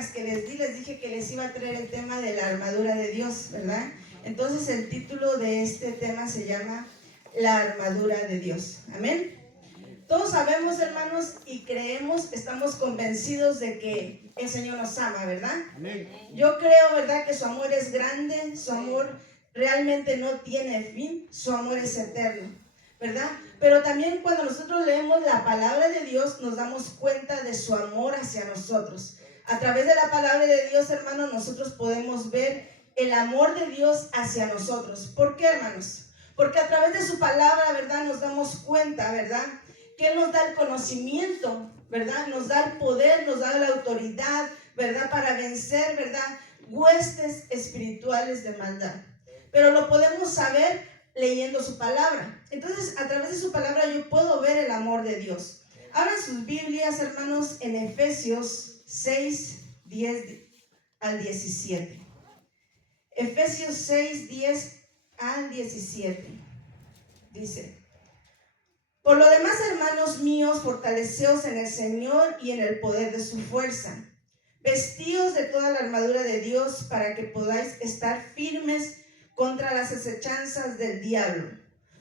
prédicas que les dije que les iba a traer el tema de la armadura de Dios, ¿verdad? Entonces el título de este tema se llama La armadura de Dios. Amén. Todos sabemos, hermanos, y creemos, estamos convencidos de que el Señor nos ama, ¿verdad? Amén. Yo creo, ¿verdad?, que su amor es grande, su amor realmente no tiene fin, su amor es eterno, ¿verdad? Pero también cuando nosotros leemos la palabra de Dios, nos damos cuenta de su amor hacia nosotros. A través de la palabra de Dios, hermanos, nosotros podemos ver el amor de Dios hacia nosotros. ¿Por qué, hermanos? Porque a través de su palabra, ¿verdad?, nos damos cuenta, ¿verdad?, que Él nos da el conocimiento, ¿verdad? Nos da el poder, nos da la autoridad, ¿verdad?, para vencer, ¿verdad?, huestes espirituales de maldad. Pero lo podemos saber leyendo su palabra. Entonces, a través de su palabra yo puedo ver el amor de Dios. Abran sus Biblias, hermanos, en Efesios 6, 10 al 17. Efesios 6, 10 al 17. Dice: por lo demás, hermanos míos, fortaleceos en el Señor y en el poder de su fuerza. Vestíos de toda la armadura de Dios para que podáis estar firmes contra las acechanzas del diablo.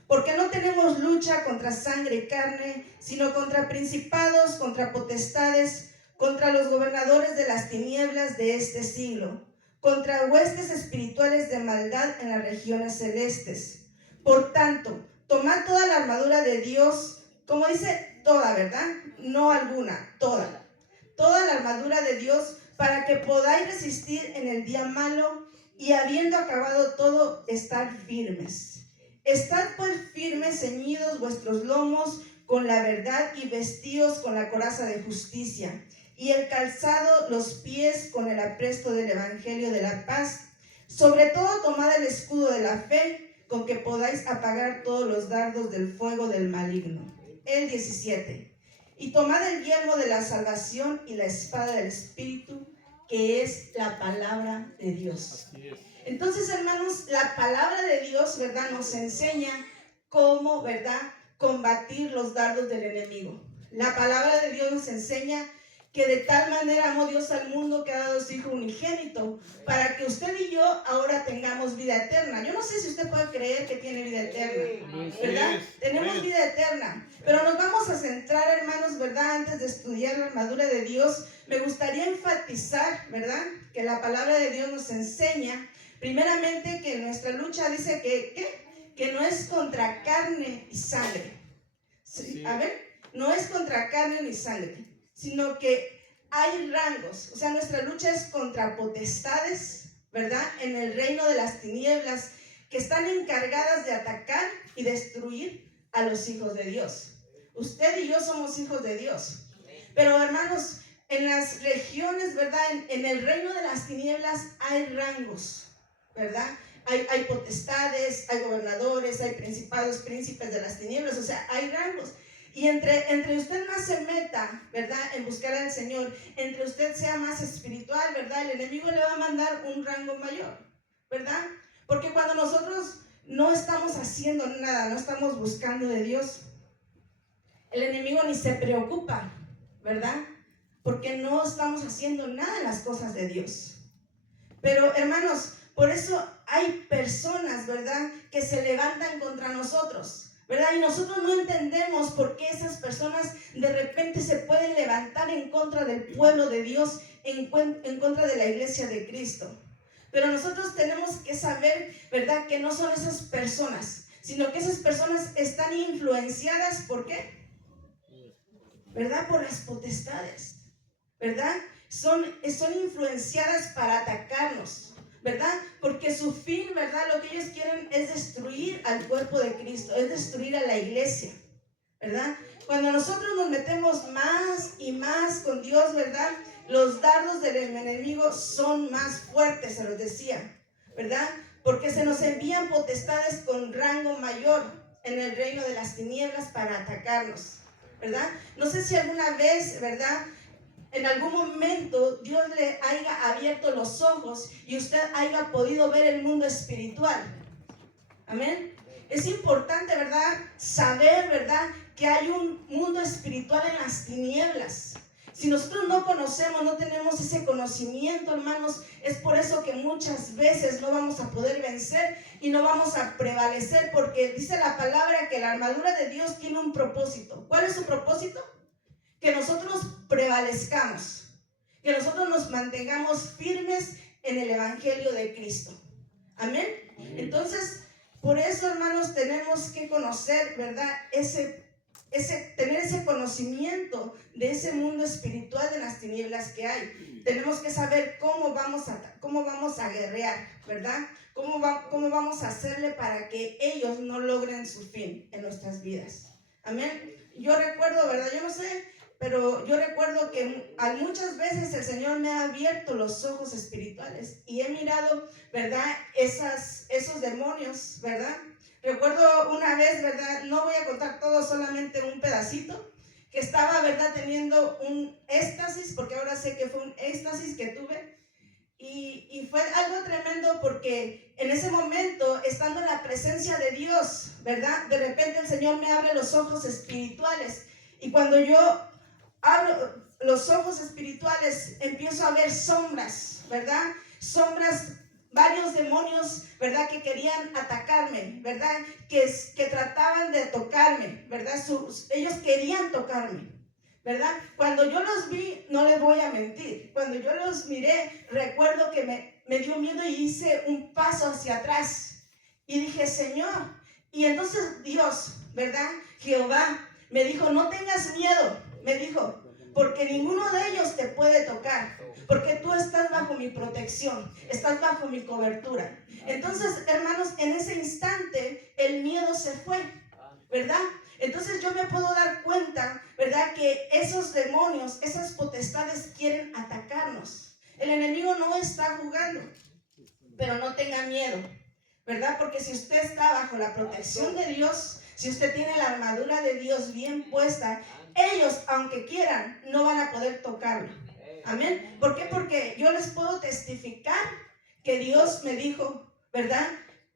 Porque no tenemos lucha contra sangre y carne, sino contra principados, contra potestades, contra los gobernadores de las tinieblas de este siglo, contra huestes espirituales de maldad en las regiones celestes. Por tanto, tomad toda la armadura de Dios, como dice, toda, ¿verdad? No alguna, toda. Toda la armadura de Dios para que podáis resistir en el día malo y habiendo acabado todo, estar firmes. Estad pues firmes, ceñidos vuestros lomos con la verdad y vestidos con la coraza de justicia y el calzado los pies con el apresto del evangelio de la paz. Sobre todo tomad el escudo de la fe, con que podáis apagar todos los dardos del fuego del maligno. El 17. Y tomad el yelmo de la salvación y la espada del Espíritu, que es la palabra de Dios. Entonces, hermanos, la palabra de Dios, ¿verdad?, nos enseña cómo, ¿verdad?, combatir los dardos del enemigo. La palabra de Dios nos enseña que de tal manera amó Dios al mundo que ha dado su Hijo unigénito para que usted y yo ahora tengamos vida eterna. Yo no sé si usted puede creer que tiene vida eterna, ¿verdad? Tenemos vida eterna, pero nos vamos a centrar, hermanos, ¿verdad? Antes de estudiar la armadura de Dios, me gustaría enfatizar, ¿verdad?, que la palabra de Dios nos enseña, primeramente, que nuestra lucha dice que no es contra carne y sangre. ¿Sí? A ver, no es contra carne ni sangre, sino que hay rangos. O sea, nuestra lucha es contra potestades, ¿verdad?, en el reino de las tinieblas, que están encargadas de atacar y destruir a los hijos de Dios. Usted y yo somos hijos de Dios. Pero, hermanos, en las regiones, ¿verdad?, en el reino de las tinieblas hay rangos, ¿verdad? Hay potestades, hay gobernadores, hay principados, príncipes de las tinieblas. O sea, hay rangos. Y entre usted más se meta, ¿verdad?, en buscar al Señor, entre usted sea más espiritual, ¿verdad?, el enemigo le va a mandar un rango mayor, ¿verdad? Porque cuando nosotros no estamos haciendo nada, no estamos buscando de Dios, el enemigo ni se preocupa, ¿verdad? Porque no estamos haciendo nada en las cosas de Dios. Pero, hermanos, por eso hay personas, ¿verdad?, que se levantan contra nosotros, ¿verdad? Y nosotros no entendemos por qué esas personas de repente se pueden levantar en contra del pueblo de Dios, en contra de la iglesia de Cristo. Pero nosotros tenemos que saber, ¿verdad?, que no son esas personas, sino que esas personas están influenciadas, ¿por qué? ¿Verdad? Por las potestades, ¿verdad? Son influenciadas para atacarnos, ¿verdad? Porque su fin, ¿verdad?, lo que ellos quieren es destruir al cuerpo de Cristo, es destruir a la iglesia, ¿verdad? Cuando nosotros nos metemos más y más con Dios, ¿verdad?, los dardos del enemigo son más fuertes, se los decía, ¿verdad? Porque se nos envían potestades con rango mayor en el reino de las tinieblas para atacarnos, ¿verdad? No sé si alguna vez, ¿verdad?, en algún momento Dios le haya abierto los ojos y usted haya podido ver el mundo espiritual. Amén. Es importante, ¿verdad?, saber, ¿verdad?, que hay un mundo espiritual en las tinieblas. Si nosotros no conocemos, no tenemos ese conocimiento, hermanos, es por eso que muchas veces no vamos a poder vencer y no vamos a prevalecer, porque dice la palabra que la armadura de Dios tiene un propósito. ¿Cuál es su propósito? Que nosotros prevalezcamos, que nosotros nos mantengamos firmes en el Evangelio de Cristo. Amén. Entonces, por eso, hermanos, tenemos que conocer, ¿verdad? Tener ese conocimiento de ese mundo espiritual de las tinieblas que hay. Tenemos que saber cómo vamos a guerrear, ¿verdad? Cómo vamos a hacerle para que ellos no logren su fin en nuestras vidas. Amén. Yo recuerdo, ¿verdad? Yo no sé, pero yo recuerdo que muchas veces el Señor me ha abierto los ojos espirituales y he mirado, ¿verdad? Esos demonios, ¿verdad? Recuerdo una vez, ¿verdad? No voy a contar todo, solamente un pedacito, que estaba, ¿verdad? Teniendo un éxtasis, porque ahora sé que fue un éxtasis que tuve. Y fue algo tremendo porque en ese momento, estando en la presencia de Dios, ¿verdad? De repente el Señor me abre los ojos espirituales. Y cuando yo abro los ojos espirituales, empiezo a ver sombras, ¿verdad? Sombras, varios demonios, ¿verdad? Que querían atacarme, ¿verdad? Que trataban de tocarme, ¿verdad? Ellos querían tocarme, ¿verdad? Cuando yo los vi, no les voy a mentir, cuando yo los miré, recuerdo que me dio miedo y hice un paso hacia atrás y dije, Señor, y entonces Dios, ¿verdad? Jehová me dijo, no tengas miedo, me dijo, porque ninguno de ellos te puede tocar, porque tú estás bajo mi protección, estás bajo mi cobertura. Entonces, hermanos, en ese instante el miedo se fue, ¿verdad? Entonces yo me puedo dar cuenta, ¿verdad? Que esos demonios, esas potestades quieren atacarnos. El enemigo no está jugando, pero no tenga miedo, ¿verdad? Porque si usted está bajo la protección de Dios, si usted tiene la armadura de Dios bien puesta, ellos, aunque quieran, no van a poder tocarlo. Amén. ¿Por qué? Porque yo les puedo testificar que Dios me dijo, ¿verdad?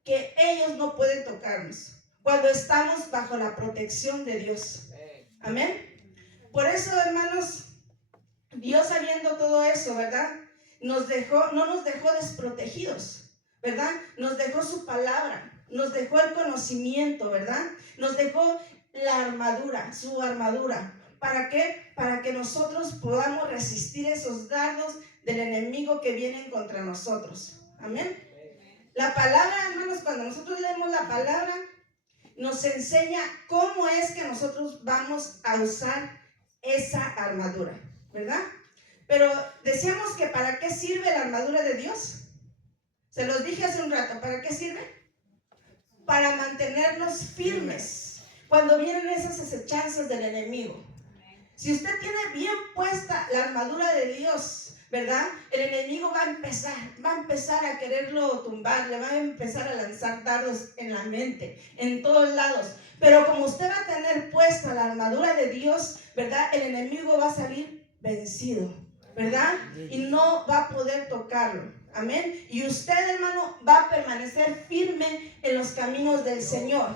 Que ellos no pueden tocarnos cuando estamos bajo la protección de Dios. Amén. Por eso, hermanos, Dios, sabiendo todo eso, ¿verdad? No nos dejó desprotegidos, ¿verdad? Nos dejó su palabra, nos dejó el conocimiento, ¿verdad? Nos dejó la armadura, su armadura. ¿Para qué? Para que nosotros podamos resistir esos dardos del enemigo que vienen contra nosotros. Amén. La palabra, hermanos, cuando nosotros leemos la palabra, nos enseña cómo es que nosotros vamos a usar esa armadura, ¿verdad? Pero decíamos que ¿para qué sirve la armadura de Dios? Se los dije hace un rato, ¿para qué sirve? Para mantenernos firmes cuando vienen esas acechanzas del enemigo. Si usted tiene bien puesta la armadura de Dios, ¿verdad? El enemigo va a empezar a quererlo tumbar, le va a empezar a lanzar dardos en la mente, en todos lados. Pero como usted va a tener puesta la armadura de Dios, ¿verdad? El enemigo va a salir vencido, ¿verdad? Y no va a poder tocarlo. Amén. Y usted, hermano, va a permanecer firme en los caminos del Señor.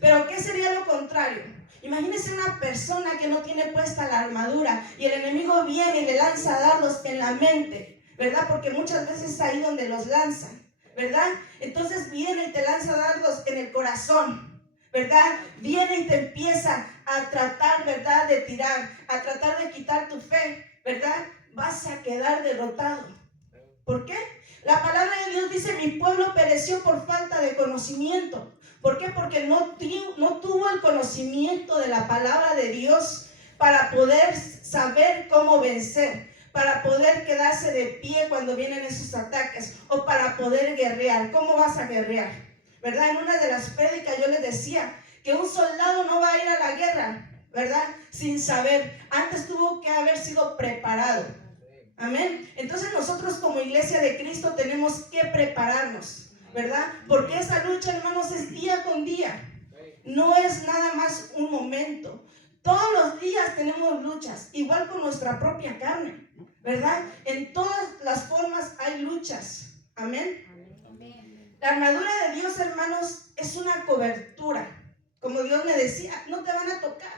Pero ¿qué sería lo contrario? Imagínese una persona que no tiene puesta la armadura y el enemigo viene y le lanza dardos en la mente, ¿verdad? Porque muchas veces es ahí donde los lanzan, ¿verdad? Entonces viene y te lanza dardos en el corazón, ¿verdad? Viene y te empieza a tratar, ¿verdad? De tirar, a tratar de quitar tu fe, ¿verdad? Vas a quedar derrotado. ¿Por qué? La palabra de Dios dice, mi pueblo pereció por falta de conocimiento. ¿Por qué? Porque no tuvo el conocimiento de la palabra de Dios para poder saber cómo vencer, para poder quedarse de pie cuando vienen esos ataques o para poder guerrear. ¿Cómo vas a guerrear? ¿Verdad? En una de las prédicas yo les decía que un soldado no va a ir a la guerra, ¿verdad? Sin saber. Antes tuvo que haber sido preparado. Amén. Entonces nosotros como iglesia de Cristo tenemos que prepararnos, ¿verdad? Porque esa lucha, hermanos, es día con día. No es nada más un momento. Todos los días tenemos luchas, igual con nuestra propia carne, ¿verdad? En todas las formas hay luchas. Amén. La armadura de Dios, hermanos, es una cobertura. Como Dios me decía, no te van a tocar,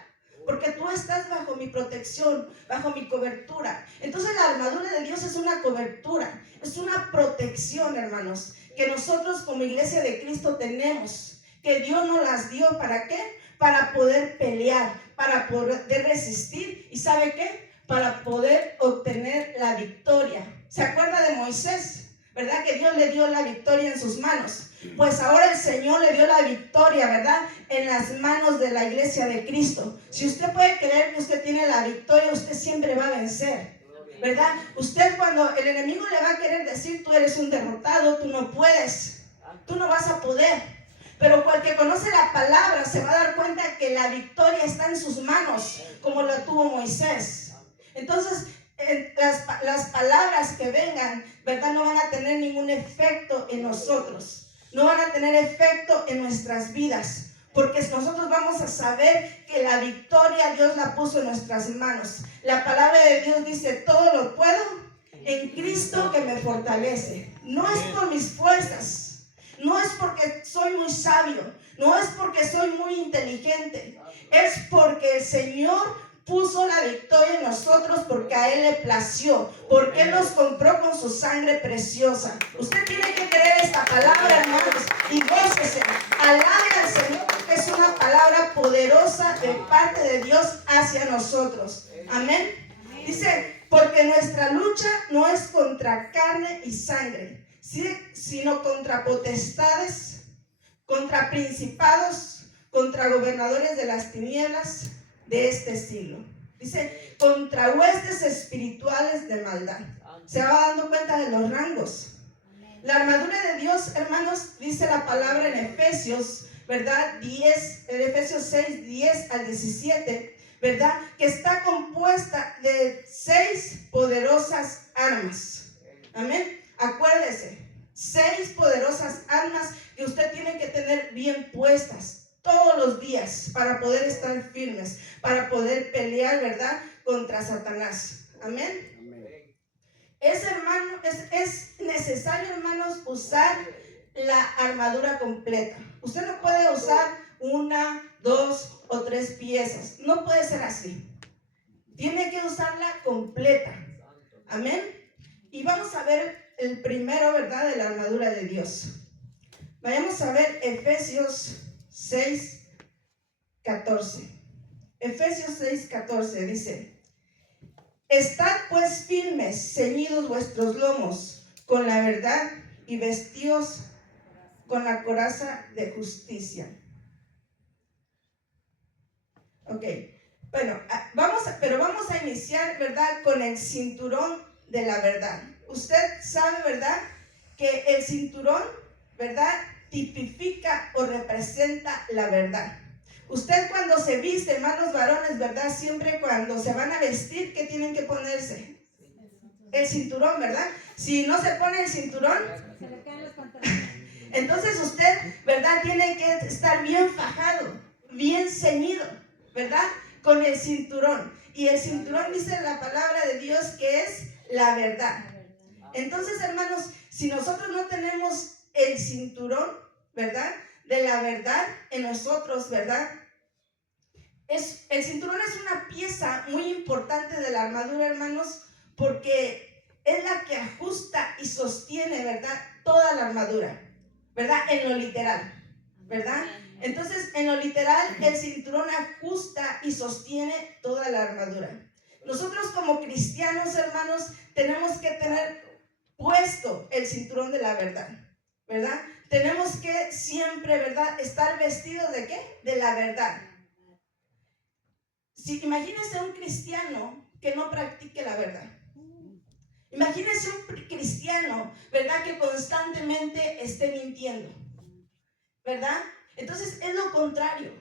porque tú estás bajo mi protección, bajo mi cobertura. Entonces la armadura de Dios es una cobertura, es una protección, hermanos, que nosotros como iglesia de Cristo tenemos, que Dios nos las dio. ¿Para qué? Para poder pelear, para poder resistir. ¿Y sabe qué? Para poder obtener la victoria. ¿Se acuerda de Moisés? ¿Verdad? Que Dios le dio la victoria en sus manos. Pues ahora el Señor le dio la victoria, ¿verdad? En las manos de la iglesia de Cristo. Si usted puede creer que usted tiene la victoria, usted siempre va a vencer, ¿verdad? Usted, cuando el enemigo le va a querer decir, tú eres un derrotado, tú no puedes, tú no vas a poder. Pero el que conoce la palabra se va a dar cuenta que la victoria está en sus manos, como la tuvo Moisés. Entonces, las palabras que vengan, ¿verdad? No van a tener ningún efecto en nosotros. No van a tener efecto en nuestras vidas. Porque nosotros vamos a saber que la victoria Dios la puso en nuestras manos. La palabra de Dios dice, todo lo puedo en Cristo que me fortalece. No es por mis fuerzas, no es porque soy muy sabio, no es porque soy muy inteligente, es porque el Señor puso la victoria en nosotros, porque a Él le plació, porque Él nos compró con su sangre preciosa. Usted tiene que creer esta palabra, hermanos, y gócese, alabe al Señor, porque es una palabra poderosa de parte de Dios hacia nosotros. Amén. Dice, porque nuestra lucha no es contra carne y sangre, sino contra potestades, contra principados, contra gobernadores de las tinieblas de este siglo. Dice, contra huestes espirituales de maldad. Se va dando cuenta de los rangos. La armadura de Dios, hermanos, dice la palabra en Efesios, ¿verdad? En Efesios 6, 10 al 17, ¿verdad? Que está compuesta de 6 poderosas armas. Amén. Acuérdese, 6 poderosas armas que usted tiene que tener bien puestas todos los días para poder estar firmes, para poder pelear, ¿verdad?, contra Satanás. Amén. Es necesario, hermanos, usar la armadura completa. Usted no puede usar 1, 2 o 3 piezas. No puede ser así. Tiene que usarla completa. Amén. Y vamos a ver el primero, ¿verdad?, de la armadura de Dios. Vayamos a ver Efesios 6, 14. Efesios 6, 14 dice: estad pues firmes, ceñidos vuestros lomos con la verdad y vestidos con la coraza de justicia. Ok, bueno, vamos a iniciar, ¿verdad?, con el cinturón de la verdad. Usted sabe, ¿verdad?, que el cinturón, ¿verdad?, tipifica o representa la verdad. Usted cuando se viste, hermanos varones, ¿verdad?, siempre cuando se van a vestir, ¿qué tienen que ponerse? El cinturón, ¿verdad? Si no se pone el cinturón, se le caen los pantalones. Entonces usted, ¿verdad?, tiene que estar bien fajado, bien ceñido, ¿verdad?, con el cinturón. Y el cinturón dice la palabra de Dios que es la verdad. Entonces, hermanos, si nosotros no tenemos el cinturón, ¿verdad?, de la verdad en nosotros, ¿verdad? El cinturón es una pieza muy importante de la armadura, hermanos, porque es la que ajusta y sostiene, ¿verdad?, toda la armadura, ¿verdad?, en lo literal, ¿verdad? Entonces, en lo literal, el cinturón ajusta y sostiene toda la armadura. Nosotros como cristianos, hermanos, tenemos que tener puesto el cinturón de la verdad, ¿verdad? Tenemos que siempre, ¿verdad?, estar vestidos ¿de qué? De la verdad. Imagínese un cristiano que no practique la verdad. Imagínese un cristiano, ¿verdad?, que constantemente esté mintiendo, ¿verdad? Entonces es lo contrario,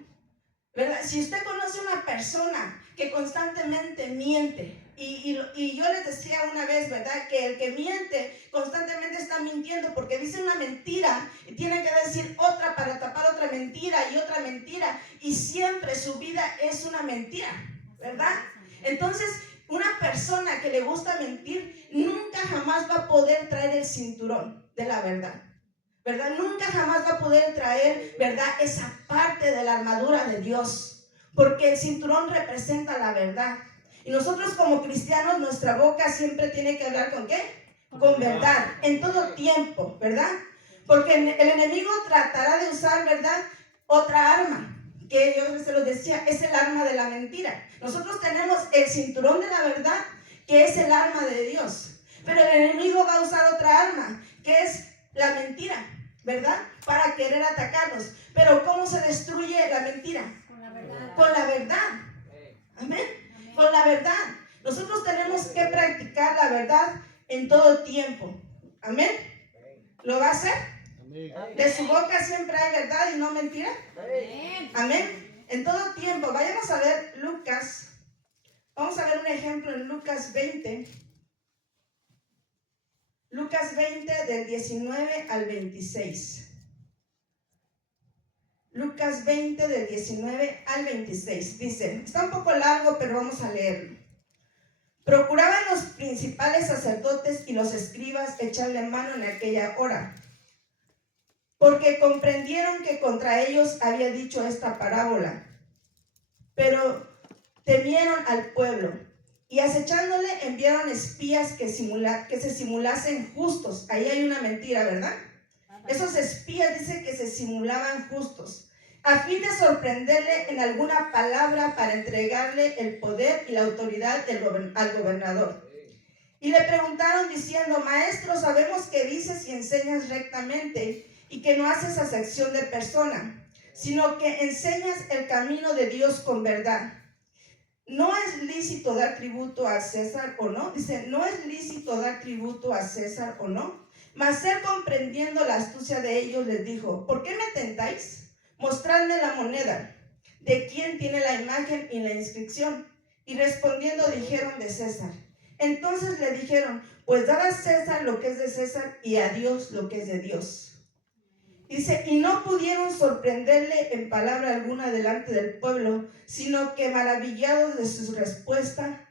¿verdad? Si usted conoce a una persona que constantemente miente, y yo les decía una vez, ¿verdad?, que el que miente constantemente está mintiendo, porque dice una mentira y tiene que decir otra para tapar otra mentira y otra mentira, y siempre su vida es una mentira, ¿verdad? Entonces, una persona que le gusta mentir nunca jamás va a poder traer el cinturón de la verdad, ¿verdad? Nunca jamás va a poder traer, ¿verdad?, esa parte de la armadura de Dios. porque el cinturón representa la verdad. Y nosotros como cristianos, nuestra boca siempre tiene que hablar ¿con qué? Con verdad, en todo tiempo, ¿verdad? Porque el enemigo tratará de usar, ¿verdad?, otra arma, que yo se los decía, es el arma de la mentira. Nosotros tenemos el cinturón de la verdad, que es el arma de Dios. Pero el enemigo va a usar otra arma, que es la mentira, ¿verdad? Para querer atacarnos. Pero ¿cómo se destruye la mentira? Con la verdad. Con la verdad. Amén. Con la verdad. Nosotros tenemos que practicar la verdad en todo tiempo. Amén. ¿Lo va a hacer? De su boca siempre hay verdad y no mentira. Amén. En todo tiempo. Vayamos a ver Lucas. Vamos a ver un ejemplo en Lucas 20. Lucas 20 del 19 al 26. Lucas 20 del 19 al 26. Dice, está un poco largo, pero vamos a leerlo. Procuraban los principales sacerdotes y los escribas echarle mano en aquella hora, porque comprendieron que contra ellos había dicho esta parábola. Pero temieron al pueblo y acechándole enviaron espías que se simulasen justos. Ahí hay una mentira, ¿verdad? Esos espías dice que se simulaban justos, a fin de sorprenderle en alguna palabra para entregarle el poder y la autoridad al gobernador. Y le preguntaron diciendo, maestro, sabemos que dices y enseñas rectamente y que no haces acepción de persona, sino que enseñas el camino de Dios con verdad. ¿No es lícito dar tributo a César o no? Dice, ¿no es lícito dar tributo a César o no? Mas él, comprendiendo la astucia de ellos, les dijo, ¿por qué me tentáis? Mostradme la moneda, de quién tiene la imagen y la inscripción. Y respondiendo dijeron, de César. Entonces le dijeron, pues dad a César lo que es de César y a Dios lo que es de Dios. Dice, y no pudieron sorprenderle en palabra alguna delante del pueblo, sino que maravillados de su respuesta,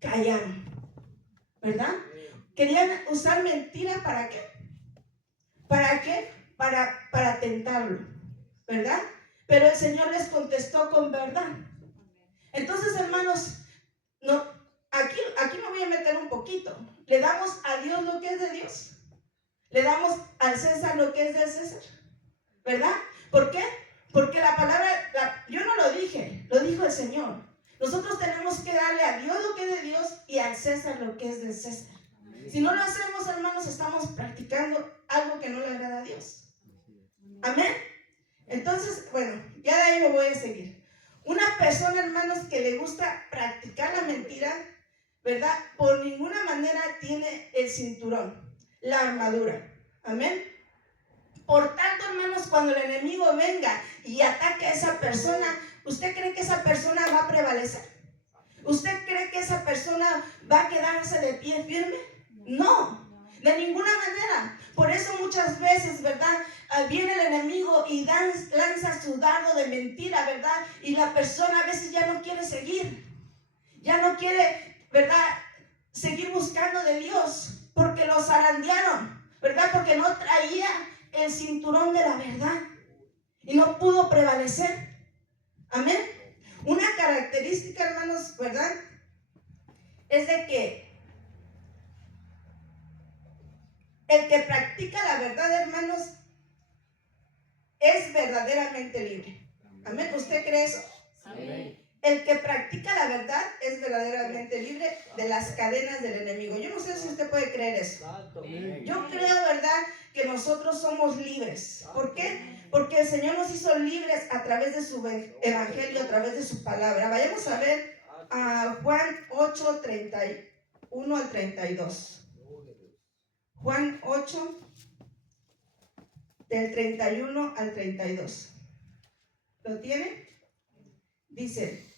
callaron. ¿Verdad? Querían usar mentira, ¿para qué? ¿Para qué? Para tentarlo, ¿verdad? Pero el Señor les contestó con verdad. Entonces, hermanos, no, aquí me voy a meter un poquito. Le damos a Dios lo que es de Dios. Le damos al César lo que es del César, ¿verdad? ¿Por qué? Porque la palabra, yo no lo dije, lo dijo el Señor. Nosotros tenemos que darle a Dios lo que es de Dios y al César lo que es del César. Si no lo hacemos, hermanos, estamos practicando algo que no le agrada a Dios. Amén. Entonces, bueno, ya de ahí me voy a seguir. Una persona, hermanos, que le gusta practicar la mentira, ¿verdad? Por ninguna manera tiene el cinturón, la armadura. Amén. Por tanto, hermanos, cuando el enemigo venga y ataque a esa persona, ¿usted cree que esa persona va a prevalecer? ¿Usted cree que esa persona va a quedarse de pie firme? No, de ninguna manera. Por eso muchas veces, ¿verdad? Viene el enemigo y lanza su dardo de mentira, ¿verdad? Y la persona a veces ya no quiere seguir. Ya no quiere, ¿verdad?, seguir buscando de Dios, porque lo zarandearon, ¿verdad? Porque no traía el cinturón de la verdad y no pudo prevalecer. Amén. Una característica, hermanos, ¿verdad?, es de que el que practica la verdad, hermanos, es verdaderamente libre. Amén. ¿Usted cree eso? Amén. El que practica la verdad es verdaderamente libre de las cadenas del enemigo. Yo no sé si usted puede creer eso. Yo creo, ¿verdad?, que nosotros somos libres. ¿Por qué? Porque el Señor nos hizo libres a través de su evangelio, a través de su palabra. Vayamos a ver a Juan 8, 31 al 32. Juan 8, del 31 al 32. ¿Lo tiene? Dice,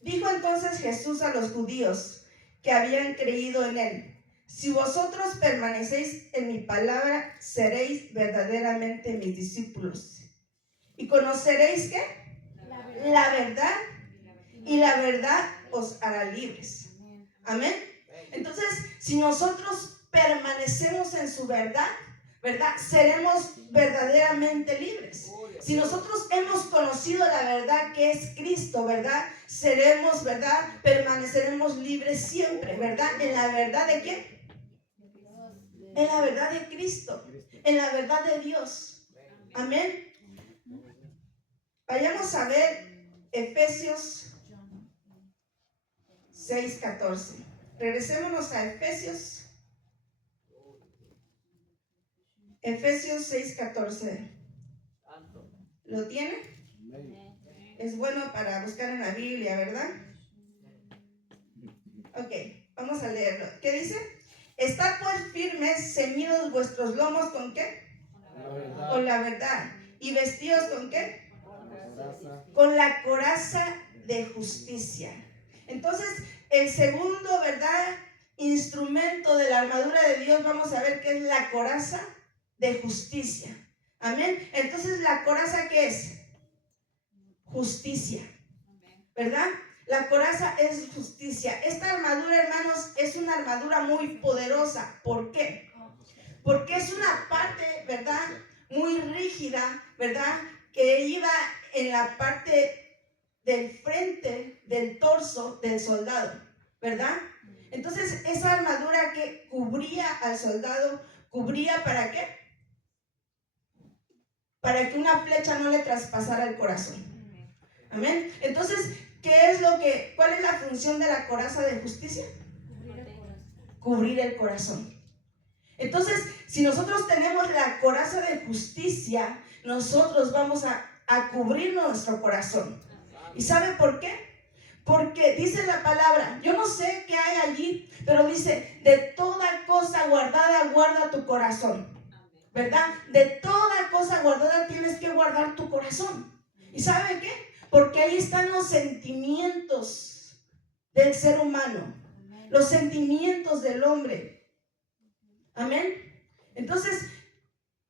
dijo entonces Jesús a los judíos que habían creído en él, si vosotros permanecéis en mi palabra, seréis verdaderamente mis discípulos. Y conoceréis ¿qué? La verdad, y la verdad os hará libres. Amén. Entonces, si nosotros permanecemos en su verdad, ¿verdad? Seremos verdaderamente libres. Si nosotros hemos conocido la verdad que es Cristo, ¿verdad? Seremos, ¿verdad? Permaneceremos libres siempre, ¿verdad? ¿En la verdad de quién? En la verdad de Cristo, en la verdad de Dios. Amén. Vayamos a ver Efesios 6:14. Regresémonos a Efesios 6:14. ¿Lo tiene? Es bueno para buscar en la Biblia, ¿verdad? Ok, vamos a leerlo. ¿Qué dice? Estad pues firmes, ceñidos vuestros lomos, ¿con qué? Con la verdad. ¿Y vestidos con qué? Con la coraza de justicia. Entonces, el segundo, ¿verdad?, instrumento de la armadura de Dios, vamos a ver qué es la coraza de justicia. Amén. Entonces, ¿la coraza qué es? Justicia, ¿verdad? La coraza es justicia. Esta armadura, hermanos, es una armadura muy poderosa. ¿Por qué? Porque es una parte, ¿verdad?, muy rígida, ¿verdad?, que iba en la parte del frente del torso del soldado, ¿verdad? Entonces, esa armadura que cubría al soldado, ¿cubría para qué? Para que una flecha no le traspasara el corazón. Amén. Entonces, ¿cuál es la función de la coraza de justicia? Cubrir el corazón. Entonces, si nosotros tenemos la coraza de justicia, nosotros vamos a cubrir nuestro corazón. ¿Y sabe por qué? Porque dice la palabra, yo no sé qué hay allí, pero dice, de toda cosa guardada, guarda tu corazón, ¿verdad? De toda cosa guardada tienes que guardar tu corazón. ¿Y sabe qué? Porque ahí están los sentimientos del ser humano, los sentimientos del hombre. Amén. Entonces,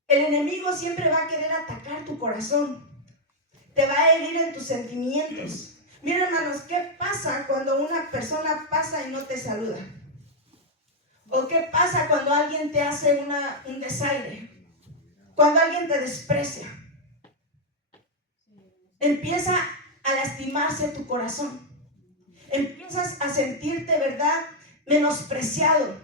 el enemigo siempre va a querer atacar tu corazón. Te va a herir en tus sentimientos. Miren, hermanos, ¿qué pasa cuando una persona pasa y no te saluda? ¿O qué pasa cuando alguien te hace un desaire? Cuando alguien te desprecia. Empieza a lastimarse tu corazón. Empiezas a sentirte, ¿verdad?, menospreciado.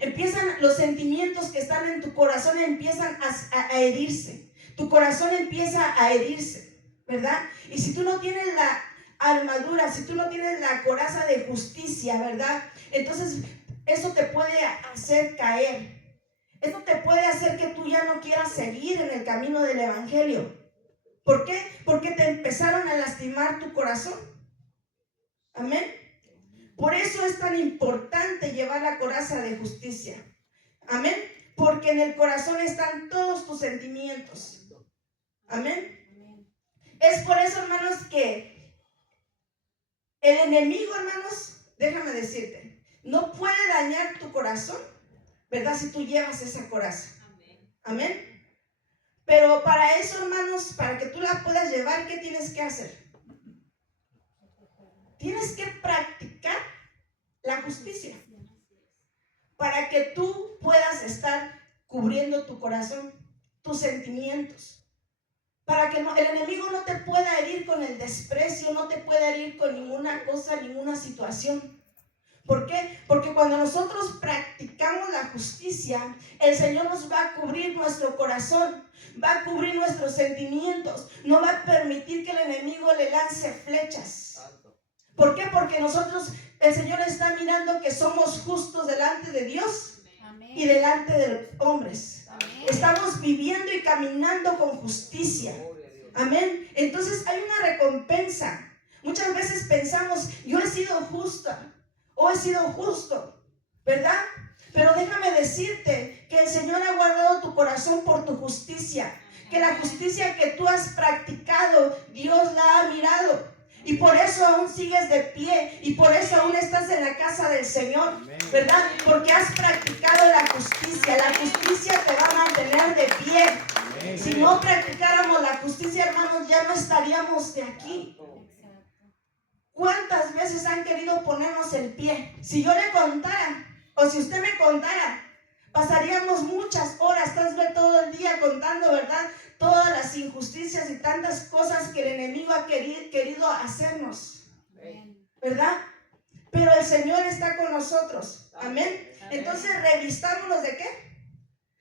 Empiezan los sentimientos que están en tu corazón, empiezan a herirse. Tu corazón empieza a herirse, ¿verdad? Y si tú no tienes la armadura, si tú no tienes la coraza de justicia, ¿verdad?, entonces eso te puede hacer caer. Eso te puede hacer que tú ya no quieras seguir en el camino del evangelio. ¿Por qué? Porque te empezaron a lastimar tu corazón. Amén. Por eso es tan importante llevar la coraza de justicia. Amén. Porque en el corazón están todos tus sentimientos. Amén. Es por eso, hermanos, que el enemigo, hermanos, déjame decirte, no puede dañar tu corazón, ¿verdad?, si tú llevas esa coraza. Amén. Pero para eso, hermanos, para que tú la puedas llevar, ¿qué tienes que hacer? Tienes que practicar la justicia para que tú puedas estar cubriendo tu corazón, tus sentimientos, para que el enemigo no te pueda herir con el desprecio, no te pueda herir con ninguna cosa, ninguna situación. ¿Por qué? Porque cuando nosotros practicamos la justicia, el Señor nos va a cubrir nuestro corazón, va a cubrir nuestros sentimientos, no va a permitir que el enemigo le lance flechas. ¿Por qué? Porque el Señor está mirando que somos justos delante de Dios. Amén. Y delante de los hombres. Amén. Estamos viviendo y caminando con justicia. Amén. Entonces hay una recompensa. Muchas veces pensamos, yo he sido justa o he sido justo, ¿verdad? Pero déjame decirte que el Señor ha guardado tu corazón por tu justicia. Que la justicia que tú has practicado, Dios la ha mirado. Y por eso aún sigues de pie. Y por eso aún estás en la casa del Señor, ¿verdad? Porque has practicado la justicia. La justicia te va a mantener de pie. Si no practicáramos la justicia, hermanos, ya no estaríamos de aquí. ¿Cuántas veces han querido ponernos el pie? Si yo le contara, o si usted me contara, Pasaríamos muchas horas, tal vez todo el día contando, ¿verdad? Todas las injusticias y tantas cosas que el enemigo ha querido hacernos, ¿verdad? Pero el Señor está con nosotros. Amén. Entonces revistámonos ¿de qué?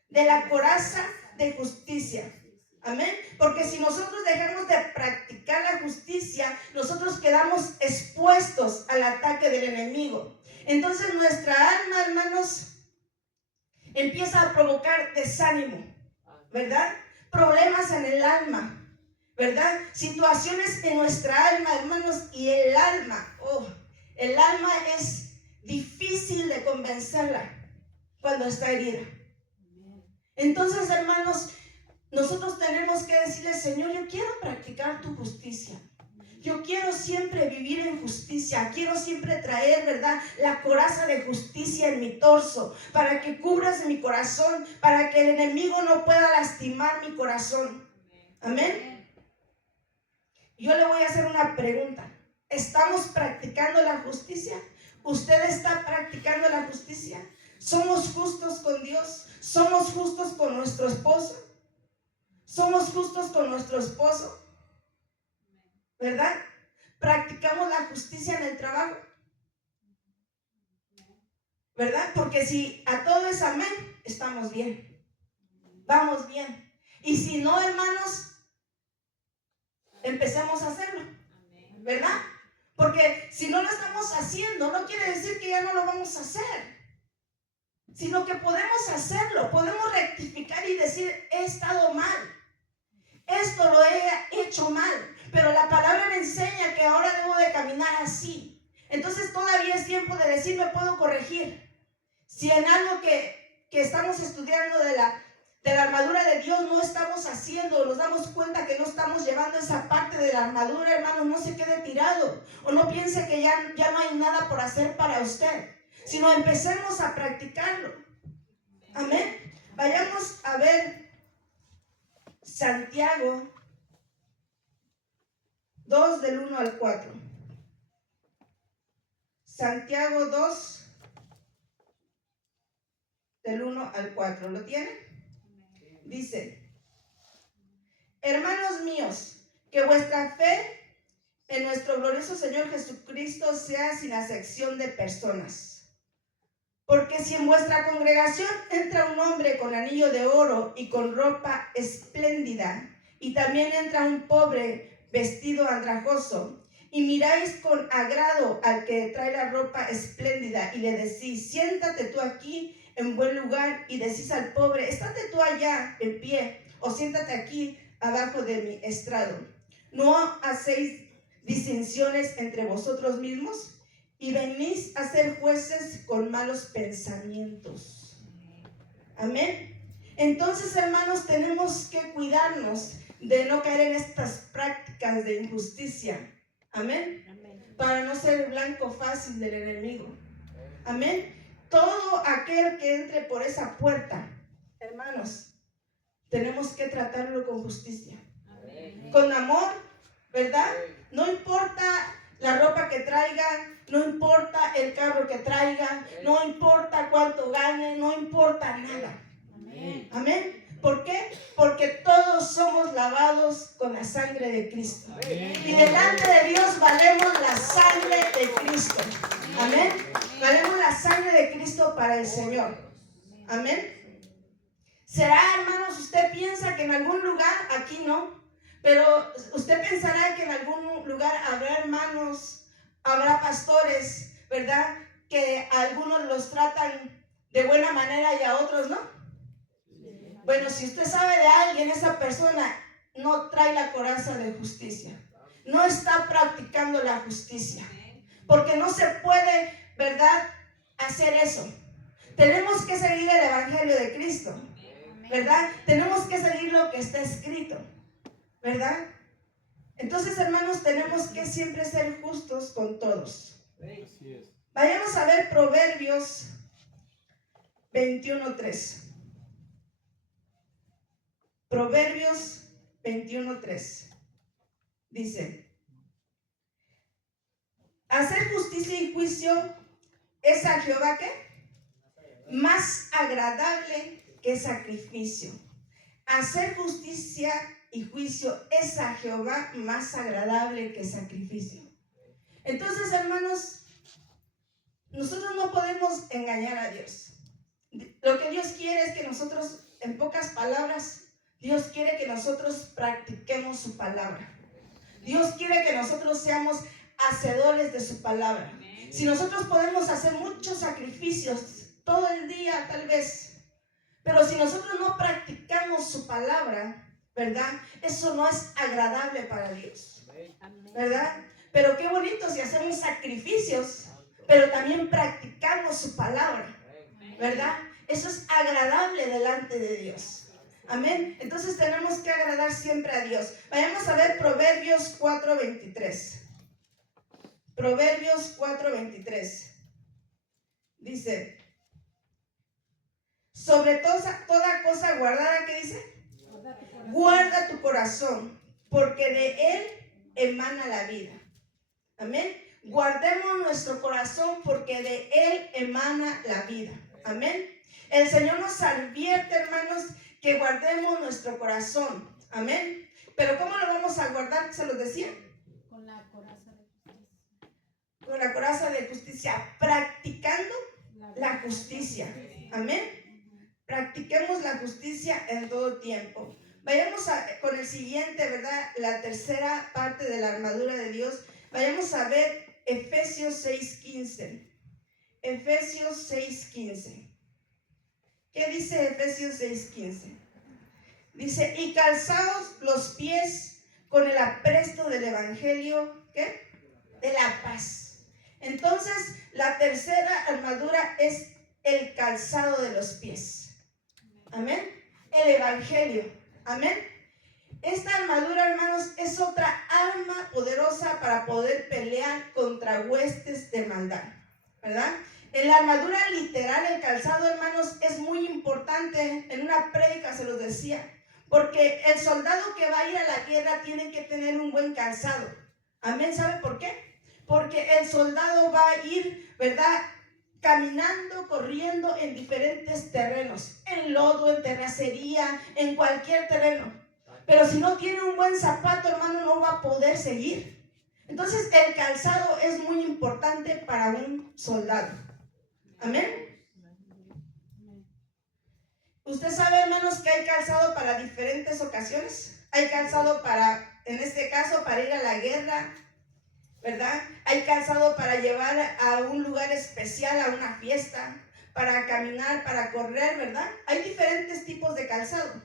De la coraza de justicia. Amén. Porque si nosotros dejamos de practicar la justicia, nosotros quedamos expuestos al ataque del enemigo. Entonces nuestra alma, hermanos, empieza a provocar desánimo, ¿verdad? Problemas en el alma, ¿verdad? Situaciones en nuestra alma, hermanos, y el alma es difícil de convencerla cuando está herida. Entonces, hermanos, nosotros tenemos que decirle, Señor, yo quiero practicar tu justicia. Yo quiero siempre vivir en justicia. Quiero siempre traer, ¿verdad?, la coraza de justicia en mi torso, para que cubras mi corazón, para que el enemigo no pueda lastimar mi corazón. Amén. Yo le voy a hacer una pregunta. ¿Estamos practicando la justicia? ¿Usted está practicando la justicia? ¿Somos justos con Dios? ¿Somos justos con nuestro esposo? ¿Somos justos con nuestro esposo? ¿Verdad? ¿Practicamos la justicia en el trabajo? ¿Verdad? Porque si a todo es amén, estamos bien. Vamos bien. Y si no, hermanos, empecemos a hacerlo. ¿Verdad? Porque si no lo estamos haciendo, no quiere decir que ya no lo vamos a hacer, sino que podemos hacerlo, podemos rectificar y decir, he estado mal, esto lo he hecho mal, pero la palabra me enseña que ahora debo de caminar así. Entonces todavía es tiempo de decir, me puedo corregir. Si en algo que estamos estudiando de la armadura de Dios no estamos haciendo, nos damos cuenta que no estamos llevando esa parte de la armadura, hermano, no se quede tirado, o no piense que ya no hay nada por hacer para usted, sino empecemos a practicarlo. Amén. Vayamos a ver Santiago 2 del 1 al 4. Santiago 2 del 1 al 4. ¿Lo tienen? Dice: hermanos míos, que vuestra fe en nuestro glorioso Señor Jesucristo sea sin acepción de personas. Porque si en vuestra congregación entra un hombre con anillo de oro y con ropa espléndida, y también entra un pobre vestido andrajoso, y miráis con agrado al que trae la ropa espléndida, y le decís, siéntate tú aquí en buen lugar, y decís al pobre, estate tú allá en pie, o siéntate aquí abajo de mi estrado, ¿no hacéis distinciones entre vosotros mismos? Y venís a ser jueces con malos pensamientos. Amén. Entonces, hermanos, tenemos que cuidarnos de no caer en estas prácticas de injusticia. Amén. Para no ser blanco fácil del enemigo. Amén. Todo aquel que entre por esa puerta, hermanos, tenemos que tratarlo con justicia. Con amor, ¿verdad? No importa la ropa que traiga, no importa el carro que traiga, no importa cuánto gane, no importa nada. Amén. Amén. ¿Por qué? Porque todos somos lavados con la sangre de Cristo. Amén. Y delante de Dios valemos la sangre de Cristo. Amén. Valemos la sangre de Cristo para el Señor. Amén. ¿Será, hermanos, usted piensa que en algún lugar, aquí no, pero usted pensará que en algún lugar habrá hermanos, habrá pastores, ¿verdad?, que a algunos los tratan de buena manera y a otros no? Bueno, si usted sabe de alguien, esa persona no trae la coraza de justicia, no está practicando la justicia, porque no se puede, ¿verdad?, hacer eso. Tenemos que seguir el Evangelio de Cristo, ¿verdad? Tenemos que seguir lo que está escrito, ¿verdad? Entonces, hermanos, tenemos que siempre ser justos con todos. Vayamos a ver Proverbios 21:3. Proverbios 21:3. Dice: hacer justicia y juicio es a Jehová, ¿qué? más agradable que sacrificio. Hacer justicia y juicio es a Jehová más agradable que sacrificio. Entonces, hermanos, nosotros no podemos engañar a Dios. Lo que Dios quiere es que nosotros, en pocas palabras, Dios quiere que nosotros practiquemos su palabra. Dios quiere que nosotros seamos hacedores de su palabra. Si nosotros podemos hacer muchos sacrificios todo el día, tal vez, pero si nosotros no practicamos su palabra, ¿verdad? Eso no es agradable para Dios, ¿verdad? Pero qué bonito si hacemos sacrificios, pero también practicamos su palabra, ¿verdad? Eso es agradable delante de Dios. Amén. Entonces tenemos que agradar siempre a Dios. Vayamos a ver Proverbios 4:23. Proverbios 4:23. Dice, sobre toda cosa guardada, ¿qué dice? Guarda tu corazón, porque de él emana la vida. Amén. Guardemos nuestro corazón, porque de él emana la vida. Amén. El Señor nos advierte, hermanos, que guardemos nuestro corazón. Amén. Pero ¿cómo lo vamos a guardar? ¿Se los decía? Con la coraza de justicia. Con la coraza de justicia, practicando la justicia. Amén. Practiquemos la justicia en todo tiempo. Vayamos con el siguiente, ¿verdad? La tercera parte de la armadura de Dios. Vayamos a ver Efesios 6:15. Efesios 6:15. ¿Qué dice Efesios 6:15? Dice, y calzaos los pies con el apresto del evangelio, ¿qué? De la paz. Entonces, la tercera armadura es el calzado de los pies. Amén. El evangelio. Amén. Esta armadura, hermanos, es otra arma poderosa para poder pelear contra huestes de maldad, ¿verdad? En la armadura literal, el calzado, hermanos, es muy importante. En una prédica se los decía, porque el soldado que va a ir a la guerra tiene que tener un buen calzado. Amén. ¿Sabe por qué? Porque el soldado va a ir, ¿verdad?, caminando, corriendo en diferentes terrenos, en lodo, en terracería, en cualquier terreno. Pero si no tiene un buen zapato, hermano, no va a poder seguir. Entonces, el calzado es muy importante para un soldado. Amén. Usted sabe, hermanos, que hay calzado para diferentes ocasiones. Hay calzado para, en este caso, para ir a la guerra, ¿verdad? Hay calzado para llevar a un lugar especial, a una fiesta, para caminar, para correr, ¿verdad? Hay diferentes tipos de calzado,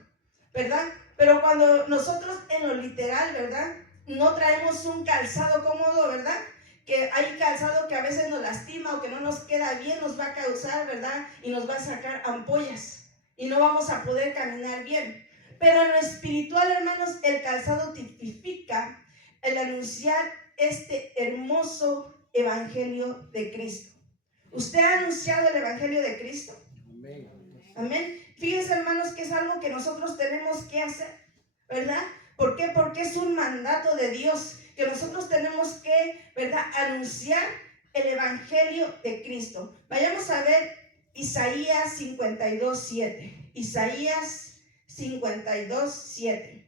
¿verdad? Pero cuando nosotros en lo literal, ¿verdad?, no traemos un calzado cómodo, ¿verdad?, que hay calzado que a veces nos lastima o que no nos queda bien, nos va a causar, ¿verdad?, y nos va a sacar ampollas y no vamos a poder caminar bien. Pero en lo espiritual, hermanos, el calzado tipifica el anunciar este hermoso evangelio de Cristo. ¿Usted ha anunciado el evangelio de Cristo? Amén. Amén. Fíjense, hermanos, que es algo que nosotros tenemos que hacer, ¿verdad? ¿Por qué? Porque es un mandato de Dios que nosotros tenemos que, ¿verdad?, anunciar el evangelio de Cristo. Vayamos a ver Isaías 52:7. Isaías 52:7.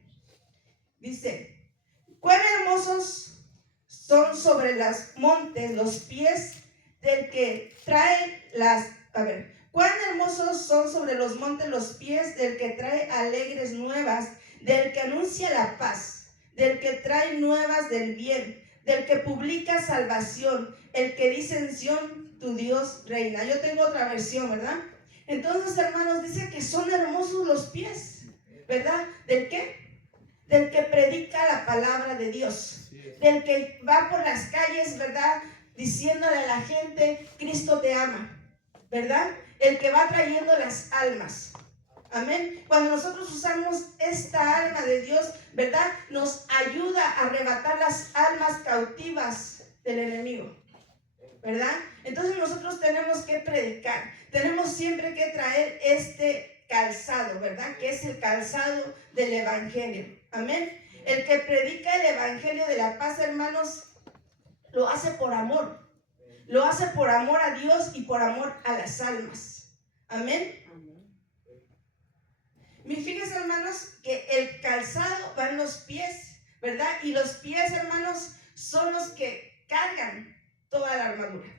Dice, cuán hermosos son sobre los montes los pies del que trae cuán hermosos son sobre los montes los pies del que trae alegres nuevas, del que anuncia la paz, del que trae nuevas del bien, del que publica salvación, el que dice en Sión, tu Dios reina. Yo tengo otra versión, ¿verdad? Entonces, hermanos, dice que son hermosos los pies, ¿verdad? ¿Del qué? Del que predica la palabra de Dios, del que va por las calles, ¿verdad?, diciéndole a la gente, Cristo te ama, ¿verdad? El que va trayendo las almas. Amén. Cuando nosotros usamos esta arma de Dios, ¿verdad?, nos ayuda a arrebatar las almas cautivas del enemigo, ¿verdad? Entonces nosotros tenemos que predicar, tenemos siempre que traer este calzado, ¿verdad?, que es el calzado del evangelio. Amén. El que predica el evangelio de la paz, hermanos, lo hace por amor. Lo hace por amor a Dios y por amor a las almas. Amén. Fíjense, hermanos, que el calzado va en los pies, ¿verdad? Y los pies, hermanos, son los que cargan toda la armadura.